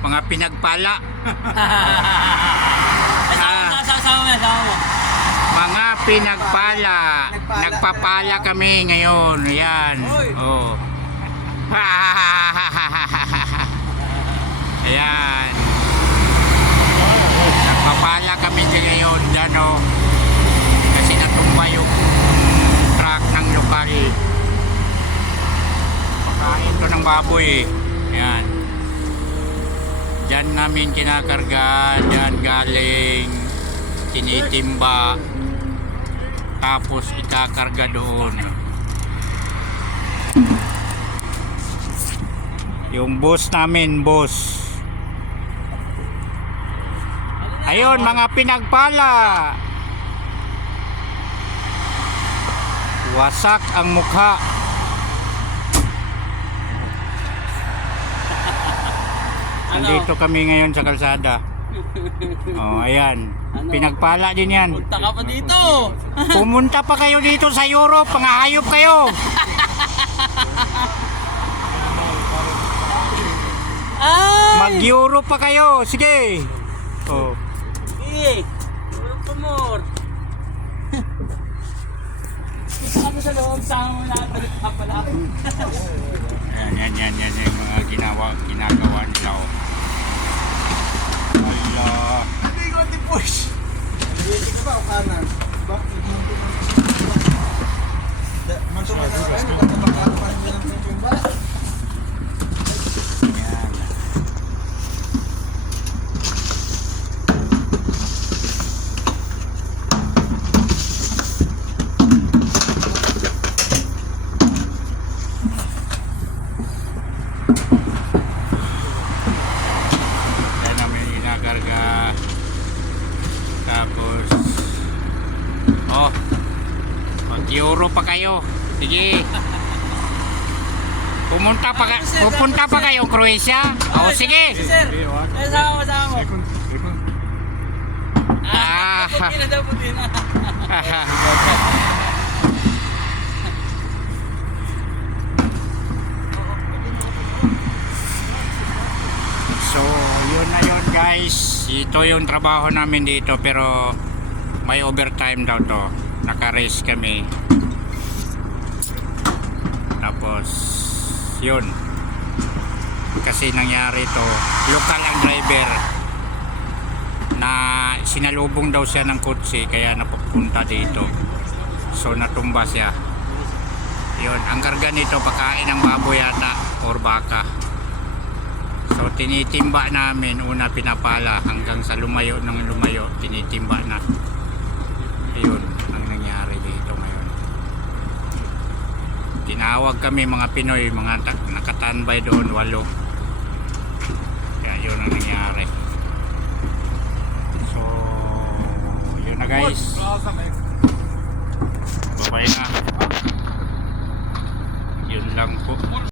mga pinagpala. Sama mo. Mga pinagpala. Nagpapala kami ngayon. Ayan. Oh. Ayan. Nagpapala kami ngayon. Yan o. Kasi natumba yung truck ng lokal. Pagkain to ng baboy. Ayan. Diyan namin kinakarga. Diyan galing. Tinitimba. Tapos ikakarga doon. Yung boss namin, boss. Ayun, mga pinagpala. Wasak ang mukha. Andito kami ngayon sa kalsada. Oh, ayan. Pinagpala din yan. Punta ka pa dito. Pumunta pa kayo dito sa Europe, pangahayop kayo. Ay! Mag-Europe pa kayo, sige. Oh. Sige. Walang pamor. Kami sa loob, sama mo lahat. Balik ka pala. Yan yung mga ginagawa nila. Oh. Allah. Hindi ko push. Hindi ka ba o kanan? Bakit magtumasan ka rin? Magtumasan din ang yung ba? Yan. Yan namin ginagarga. Tapos mag-Euro pa kayo. Sige. Pupunta pa kayo Croatia? Oh, sige. Sir, sama mo. Puti na daw, puti na. So, yun na yun guys. Ito yung trabaho namin dito pero may overtime daw to. Naka-race kami. Tapos, yun. Kasi nangyari to. Lokal ang driver na sinalubong daw siya ng kotse kaya napupunta dito. So, natumba siya. Yun. Ang karga nito, pagkain ng baboy yata or baka. So tinitimba namin, una pinapala hanggang sa lumayo ng lumayo, tinitimba na. Ayun ang nangyari dito ngayon. Tinawag kami mga Pinoy, mga nakatanbay doon, 8. Kaya yun ang nangyari. So yun na guys. Bye na. Yun lang po.